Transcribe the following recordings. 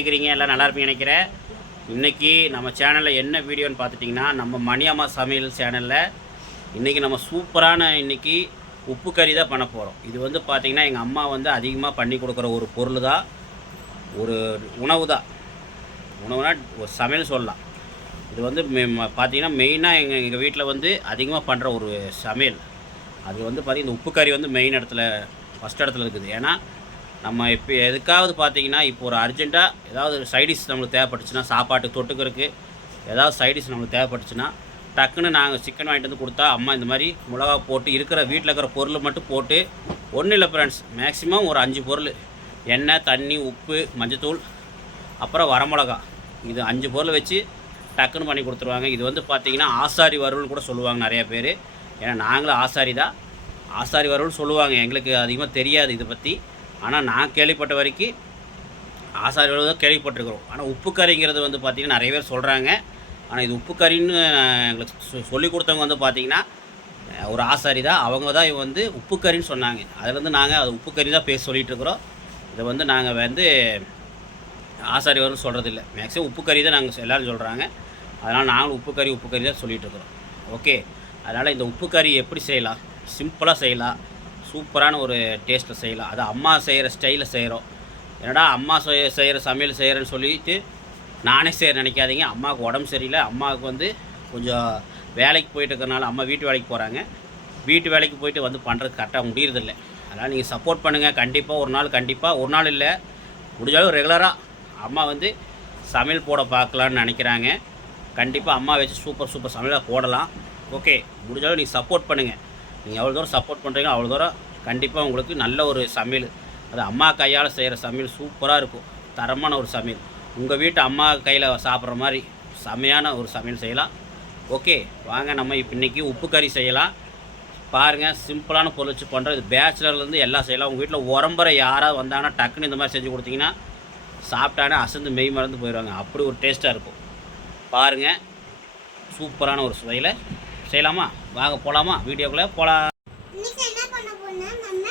இருக்கிறீங்க எல்லாம் நல்லா இருப்பீங்க நினைக்கிறேன். இன்றைக்கி நம்ம சேனலில் என்ன வீடியோன்னு பார்த்துட்டிங்கன்னா நம்ம மணியம்மா சமையல் சேனலில் இன்றைக்கி நம்ம சூப்பரான இன்றைக்கி உப்பு கறி தான் பண்ண போகிறோம் இது வந்து பார்த்திங்கன்னா எங்கள் அம்மா வந்து அதிகமாக பண்ணி கொடுக்குற ஒரு பொருள் தான். ஒரு உணவு தான். உணவுனா ஒரு சமையல் சொல்லலாம். இது வந்து மெ- பார்த்திங்கன்னா மெயினாக எங்கள் எங்கள் வீட்டில் வந்து அதிகமாக பண்ணுற ஒரு சமையல். அது வந்து பார்த்திங்கன்னா இந்த உப்பு கறி வந்து மெயின் இடத்துல ஃபஸ்ட் இடத்துல இருக்குது. ஏன்னா நம்ம இப்போ எதுக்காவது பார்த்தீங்கன்னா இப்போ ஒரு அர்ஜெண்ட்டாக ஏதாவது சைடிஷ் நம்மளுக்கு தேவைப்பட்டுச்சுன்னா சாப்பாட்டு தொட்டுக்கிறதுக்கு ஏதாவது சைடிஷ் நம்மளுக்கு தேவைப்பட்டுச்சுன்னா டக்குன்னு நாங்கள் சிக்கன் வாங்கிட்டு வந்து கொடுத்தா அம்மா இந்த மாதிரி மிளகா போட்டு இருக்கிற வீட்டில் இருக்கிற பொருள் மட்டும் போட்டு ஒன்றும் இல்லை ஃப்ரெண்ட்ஸ் மேக்ஸிமம் ஒரு அஞ்சு பொருள். எண்ணெய் தண்ணி உப்பு மஞ்சத்தூள் அப்புறம் வரமிளகா. இது அஞ்சு பொருள் வச்சு டக்குன்னு பண்ணி கொடுத்துருவாங்க. இது வந்து பார்த்திங்கன்னா ஆசாரி வறுவல்னு கூட சொல்லுவாங்க நிறையா பேர். ஏன்னா நாங்களும் ஆசாரி தான். ஆசாரி வறுவல் சொல்லுவாங்க. எங்களுக்கு அதிகமாக தெரியாது இதை பற்றி ஆனால் நான் கேள்விப்பட்ட வரைக்கும் ஆசாரி தான் கேள்விப்பட்டிருக்கிறோம். ஆனால் உப்பு கறிங்கிறது வந்து பார்த்திங்கன்னா நிறைய பேர் சொல்கிறாங்க ஆனால் இது உப்பு கறின்னு எங்களுக்கு சொ- சொல்லி கொடுத்தவங்க வந்து பார்த்திங்கன்னா ஒரு ஆசாரி தான். அவங்க தான் இவங்க வந்து உப்பு கறின்னு சொன்னாங்க அதுலேருந்து நாங்கள் அது உப்பு கறி தான் பேச சொல்லிகிட்டு இருக்கிறோம். இதை வந்து நாங்கள் வந்து ஆசாரி வரும் சொல்கிறதில்ல மேக்ஸிமம் உப்பு கறி தான் நாங்கள் எல்லோரும் சொல்கிறாங்க அதனால் நாங்களும் உப்பு கறி உப்பு கறி தான் சொல்லிகிட்டு இருக்கிறோம். ஓகே அதனால் இந்த உப்பு கறி எப்படி செய்யலாம்? சிம்பிளாக செய்யலாம். சூப்பரான ஒரு டேஸ்ட்டில் செய்யலாம். அது அம்மா செய்கிற ஸ்டைலில் செய்கிறோம் என்னடா அம்மா செய்ய செய்கிற சமையல் செய்கிறேன்னு சொல்லிட்டு நானே செய்ய நினைக்காதீங்க. அம்மாவுக்கு உடம்பு சரியில்லை. அம்மாவுக்கு வந்து கொஞ்சம் வேலைக்கு போயிட்டு இருக்கிறனால அம்மா வீட்டு வேலைக்கு போகிறாங்க வீட்டு வேலைக்கு போயிட்டு வந்து பண்ணுறது கரெக்டாக முடியறதில்ல. அதனால் நீங்கள் சப்போர்ட் பண்ணுங்கள் கண்டிப்பாக ஒரு நாள் கண்டிப்பாக ஒரு நாள் இல்லை முடிஞ்சாலும் ரெகுலராக அம்மா வந்து சமையல் போட பார்க்கலான்னு நினைக்கிறாங்க. கண்டிப்பாக அம்மா வச்சு சூப்பர் சூப்பர் சமையலாக போடலாம். ஓகே முடிஞ்சாலும் நீங்கள் சப்போர்ட் பண்ணுங்கள் நீங்கள் எவ்வளோ தூரம் சப்போர்ட் பண்ணுறீங்களோ அவ்வளோ தூரம் கண்டிப்பாக உங்களுக்கு நல்ல ஒரு சமையல். அது அம்மா கையால் செய்கிற சமையல் சூப்பராக இருக்கும். தரமான ஒரு சமையல். உங்கள் வீட்டு அம்மா கையில் சாப்பிட்ற மாதிரி செமையான ஒரு சமையல் செய்யலாம். ஓகே வாங்க நம்ம இப்போ இன்றைக்கி உப்பு கறி செய்யலாம். பாருங்கள் சிம்பிளான பொருள் வச்சு பண்ணுறது இது பேச்சுலர்லேருந்து எல்லாம் செய்யலாம். உங்கள் வீட்டில் உரம்பரை யாராவது வந்தாங்கன்னா டக்குன்னு இந்த மாதிரி செஞ்சு கொடுத்தீங்கன்னா சாப்பிட்டானே அசந்து மெய் மறந்து போயிடுவாங்க. அப்படி ஒரு டேஸ்ட்டாக இருக்கும். பாருங்கள் சூப்பரான ஒரு சுவையில் செய்யலாமா? வாங்க போகலாமா வீடியோக்குள்ளே போகலாம் இன்னைக்கு என்ன பண்ண போறோம்னா நம்ம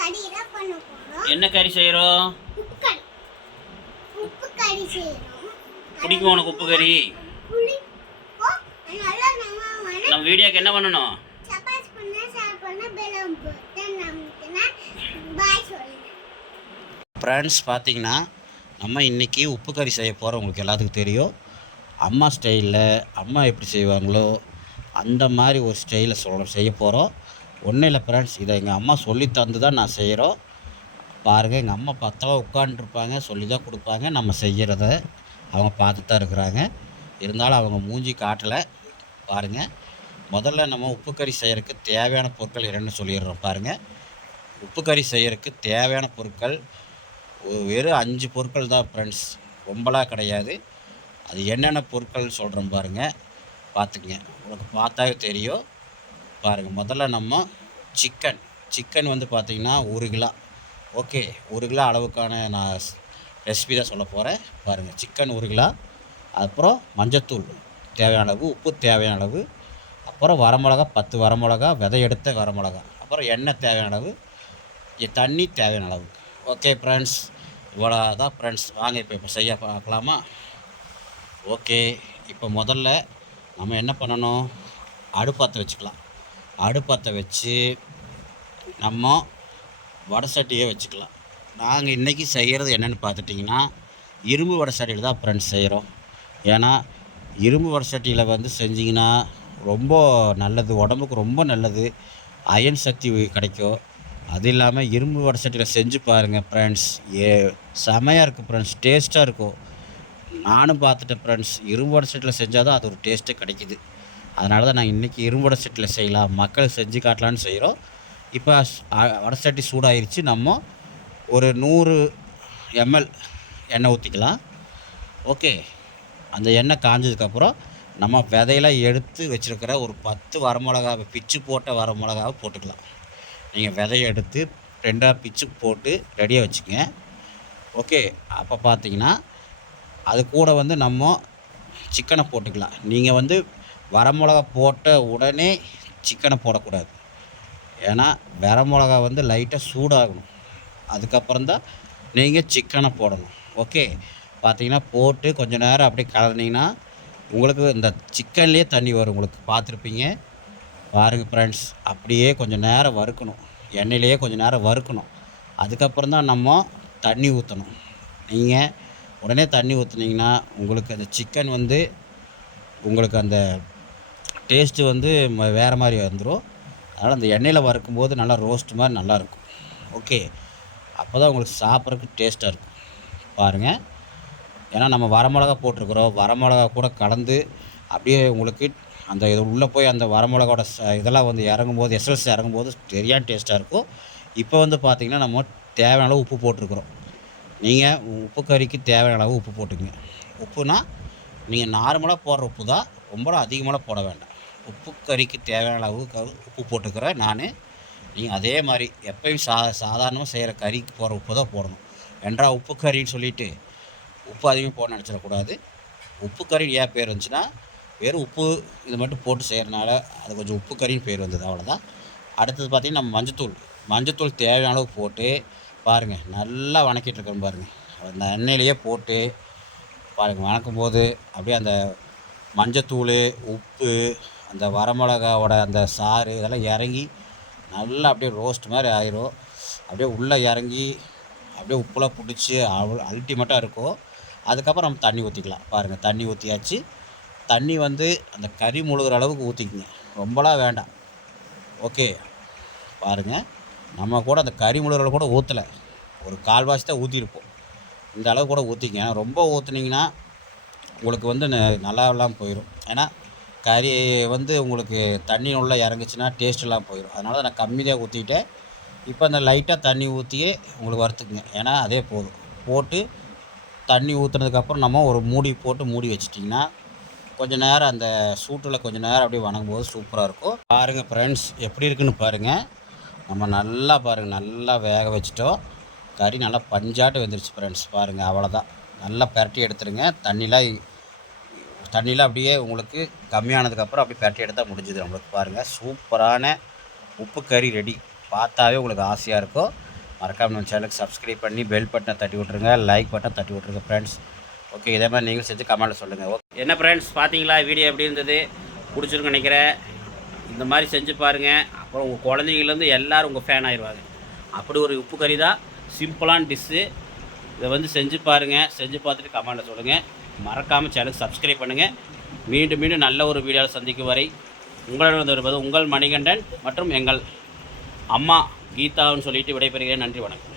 கறி தான் பண்ண போறோம் என்ன கறி செய்கிறோம் உப்பு கறி உப்பு கறி செய்யறோம் பிடிக்கும். உனக்கு உப்பு கறி நம்ம வீடியோக்கு என்ன பண்ணணும்? ஃப்ரெண்ட்ஸ் பார்த்தீங்கன்னா நம்ம இன்றைக்கி உப்பு கறி செய்ய போகிறோம் உங்களுக்கு எல்லாத்துக்கும் தெரியும். அம்மா ஸ்டைலில் அம்மா எப்படி செய்வாங்களோ அந்த மாதிரி ஒரு ஸ்டைலில் சொல்ல செய்ய போகிறோம் ஒன்றும் இல்லை ஃப்ரெண்ட்ஸ் இதை எங்கள் அம்மா சொல்லி தந்து தான் நான் செய்கிறோம் பாருங்கள் எங்கள் அம்மா பத்தவா உட்காந்துருப்பாங்க சொல்லி தான் கொடுப்பாங்க நம்ம செய்கிறத அவங்க பார்த்து தான் இருக்கிறாங்க. இருந்தாலும் அவங்க மூஞ்சி காட்டலை. பாருங்கள் முதல்ல நம்ம உப்பு கறி செய்கிறதுக்கு தேவையான பொருட்கள் என்னென்னு சொல்லிடுறோம் பாருங்கள் உப்பு கறி செய்கிறதுக்கு தேவையான பொருட்கள் வெறும் அஞ்சு பொருட்கள் தான் ஃப்ரெண்ட்ஸ் ரொம்பலாம் கிடையாது. அது என்னென்ன பொருட்கள் சொல்கிறோம் பாருங்கள் பார்த்துக்குங்க. உங்களுக்கு பார்த்தாவே தெரியும். பாருங்கள் முதல்ல நம்ம சிக்கன் சிக்கன் வந்து பார்த்திங்கன்னா ஒரு கிலோ. ஓகே ஒரு கிலோ அளவுக்கான நான் ரெசிபி தான் சொல்ல போகிறேன் பாருங்கள் சிக்கன் ஒரு கிலோ அப்புறம் மஞ்சத்தூள் தேவையான அளவு உப்பு தேவையான அளவு அப்புறம் வரமிளகா பத்து வரமிளகா விதை எடுத்த வரமிளகா அப்புறம் எண்ணெய் தேவையான அளவு தண்ணி தேவையான அளவு. ஓகே ஃப்ரெண்ட்ஸ் இவ்வளோ தான் ஃப்ரெண்ட்ஸ் வாங்க இப்போ இப்போ செய்ய பார்க்கலாமா? ஓகே இப்போ முதல்ல நம்ம என்ன பண்ணணும்? அடுப்பத்தை வச்சுக்கலாம். அடுப்பத்தை வச்சு நம்ம வடை சட்டியே வச்சுக்கலாம். நாங்கள் இன்றைக்கி செய்கிறது என்னென்னு பார்த்துட்டிங்கன்னா இரும்பு வடை சட்டியில் தான் ஃப்ரெண்ட்ஸ் செய்கிறோம் ஏன்னா இரும்பு வடை சட்டியில் வந்து செஞ்சிங்கன்னா ரொம்ப நல்லது உடம்புக்கு ரொம்ப நல்லது அயன் சக்தி கிடைக்கும். அது இல்லாமல் இரும்பு வடை சட்டியில் செஞ்சு பாருங்கள் ஃப்ரெண்ட்ஸ் ஏ செமையாக இருக்கும் ஃப்ரெண்ட்ஸ் டேஸ்ட்டாக இருக்கும். நானும் பார்த்துட்டேன் ஃப்ரெண்ட்ஸ் இரும்பு வடை சட்டியில் செஞ்சால் தான் அது ஒரு டேஸ்ட்டு கிடைக்குது. அதனால தான் நான் இன்றைக்கி இரும்பு வடை சட்டியில் செய்யலாம். மக்கள் செஞ்சு காட்டலான்னு செய்கிறோம் இப்போ வடை சட்டி சூடாயிருச்சு. நம்ம ஒரு நூறு எம்எல் எண்ணெய் ஊற்றிக்கலாம் ஓகே. அந்த எண்ணெய் காஞ்சதுக்கப்புறம் நம்ம விதையெல்லாம் எடுத்து வச்சுருக்கிற ஒரு பத்து வரமிளகாவை பிச்சு போட்ட வரமிளகாவை போட்டுக்கலாம். நீங்கள் விதைய எடுத்து ரெண்டாக பிச்சு போட்டு ரெடியாக வச்சுங்க ஓகே. அப்போ பார்த்தீங்கன்னா அது கூட வந்து நம்ம சிக்கனை போட்டுக்கலாம். நீங்கள் வந்து வரமிளகா போட்ட உடனே சிக்கனை போடக்கூடாது. ஏன்னா வரமிளகா வந்து லைட்டாக சூடாகணும். அதுக்கப்புறம் தான் நீங்கள் சிக்கனை போடணும். ஓகே பார்த்தீங்கன்னா போட்டு கொஞ்சம் நேரம் அப்படியே கலந்தீங்கன்னா உங்களுக்கு இந்த சிக்கன்லேயே தண்ணி வரும் உங்களுக்கு. பார்த்துருப்பீங்க பாருங்கள் ஃப்ரெண்ட்ஸ் அப்படியே கொஞ்சம் நேரம் வறுக்கணும். எண்ணெயிலேயே கொஞ்சம் நேரம் வறுக்கணும். அதுக்கப்புறம் தான் நம்ம தண்ணி ஊற்றணும் நீங்கள் உடனே தண்ணி ஊற்றுனீங்கன்னா உங்களுக்கு அந்த சிக்கன் வந்து உங்களுக்கு அந்த டேஸ்ட்டு வந்து ம- வேறு மாதிரி வந்துடும் அதனால் அந்த எண்ணெயில் வறுக்கும்போது நல்லா ரோஸ்ட் மாதிரி நல்லாயிருக்கும். ஓகே அப்போ தான் உங்களுக்கு சாப்பிட்றதுக்கு டேஸ்ட்டாக இருக்கும். பாருங்கள் ஏன்னா நம்ம வரமிளகா போட்டிருக்கிறோம். வரமிளகா கூட கலந்து அப்படியே உங்களுக்கு அந்த இது உள்ளே போய் அந்த வரமிளகோட இதெல்லாம் வந்து இறங்கும்போது எஸ்எல்ஸ் இறங்கும்போது சரியான டேஸ்ட்டாக இருக்கும். இப்போ வந்து பார்த்திங்கன்னா நம்ம தேவையான அளவு உப்பு போட்டிருக்குறோம். நீங்கள் உப்பு கறிக்கு தேவையான அளவு உப்பு போட்டுக்கங்க. உப்புனா நீங்கள் நார்மலாக போடுற உப்பு தான். ரொம்ப அதிகமாக போட வேண்டாம். உப்பு கறிக்கு தேவையான அளவு உப்பு போட்டுக்கிறேன் நான். நீங்கள் அதே மாதிரி எப்பயும் சா சாதாரணமாக செய்கிற கறிக்கு போகிற உப்பு தான் போடணும். என்றா உப்பு கறின்னு சொல்லிட்டு உப்பு அதிகமாக போட நினச்சிடக்கூடாது உப்பு கறி ஏன் பேர் இருந்துச்சுன்னா வெறும் உப்பு இது மட்டும் போட்டு செய்கிறனால அது கொஞ்சம் உப்பு கறின்னு பேர் வந்தது அவ்வளோதான் அடுத்தது பார்த்திங்கன்னா நம்ம மஞ்சத்தூள். மஞ்சத்தூள் தேவையான அளவு போட்டு பாருங்கள் நல்லா வணக்கிட்டு இருக்கோம் பாருங்கள் அந்த எண்ணெயிலேயே போட்டு பாருங்கள் வணக்கும் போது அப்படியே அந்த மஞ்சத்தூள் உப்பு அந்த வரமிளகாவோட அந்த சாறு இதெல்லாம் இறங்கி நல்லா அப்படியே ரோஸ்ட் மாதிரி ஆயிரும். அப்படியே உள்ளே இறங்கி அப்படியே உப்புலாம் பிடிச்சி அவ் அல்டிமேட்டாக இருக்கும். அதுக்கப்புறம் நம்ம தண்ணி ஊற்றிக்கலாம் பாருங்கள் தண்ணி ஊற்றியாச்சு தண்ணி வந்து அந்த கறி முழுகிற அளவுக்கு ஊற்றிக்குங்க ரொம்பலாம் வேண்டாம். ஓகே. பாருங்கள் நம்ம கூட அந்த கறி முழுகிற அளவு கூட ஊற்றலை ஒரு கால்வாசி தான் ஊற்றிருப்போம் இந்த அளவு கூட ஊற்றிங்க ரொம்ப ஊற்றுனீங்கன்னா உங்களுக்கு வந்து ந- நல்லா இல்லாமல் போயிடும் ஏன்னா கறி வந்து உங்களுக்கு தண்ணி உள்ளே இறங்குச்சுன்னா டேஸ்ட்டெல்லாம் போயிடும் அதனால நான் கம்மியாக ஊற்றிட்டேன் ஊற்றிக்கிட்டேன் இப்போ அந்த லைட்டாக தண்ணி ஊற்றியே உங்களுக்கு வறுத்துக்குங்க. ஏன்னா அதே போதும். போட்டு தண்ணி ஊற்றுனதுக்கப்புறம் நம்ம ஒரு மூடி போட்டு மூடி வச்சிட்டிங்கன்னா கொஞ்சம் நேரம் அந்த சூட்டில் கொஞ்சம் நேரம் அப்படியே வணங்கும் போது சூப்பராக இருக்கும். பாருங்கள் ஃப்ரெண்ட்ஸ் எப்படி இருக்குன்னு பாருங்கள் நம்ம நல்லா பாருங்கள் நல்லா வேக வச்சிட்டோம். கறி நல்லா பஞ்சாட்டு வந்துருச்சு ஃப்ரெண்ட்ஸ் பாருங்கள் அவ்வளோதான் நல்லா பரட்டி எடுத்துருங்க. தண்ணிலாம் தண்ணியில் அப்படியே உங்களுக்கு கம்மியானதுக்கப்புறம் அப்படியே பரட்டி எடுத்தால் முடிஞ்சுது. நம்மளுக்கு பாருங்கள் சூப்பரான உப்பு கறி ரெடி பார்த்தாவே உங்களுக்கு ஆசையாக இருக்கும். மறக்காம நம்ம சேனலுக்கு சப்ஸ்கிரைப் பண்ணி பெல் பட்டனை தட்டி விட்ருங்க லைக் பட்டன் தட்டி விட்ருங்க ஃப்ரெண்ட்ஸ் ஓகே இதே மாதிரி நீங்களும் செஞ்சு கமெண்ட்டில் சொல்லுங்கள் ஓகே என்ன ஃப்ரெண்ட்ஸ் பார்த்தீங்களா வீடியோ எப்படி இருந்தது? பிடிச்சிருக்குன்னு நினைக்கிறேன். இந்த மாதிரி செஞ்சு பாருங்கள் அப்புறம் உங்கள் குழந்தைங்கலேருந்து எல்லோரும் உங்கள் ஃபேன் ஆயிடுவாங்க அப்படி ஒரு உப்பு கறி தான் சிம்பிளான டிஷ்ஷு இதை வந்து செஞ்சு பாருங்கள் செஞ்சு பார்த்துட்டு கமெண்ட்டில் சொல்லுங்கள் மறக்காமல் சேனலுக்கு சப்ஸ்கிரைப் பண்ணுங்கள் மீண்டும் மீண்டும் நல்ல ஒரு வீடியோவில் சந்திக்கும் வரை உங்களிடம் வருவது உங்கள் மணிகண்டன் மற்றும் எங்கள் அம்மா கீதான்னு சொல்லிட்டு விடைபெறுகிறேன். நன்றி வணக்கம்.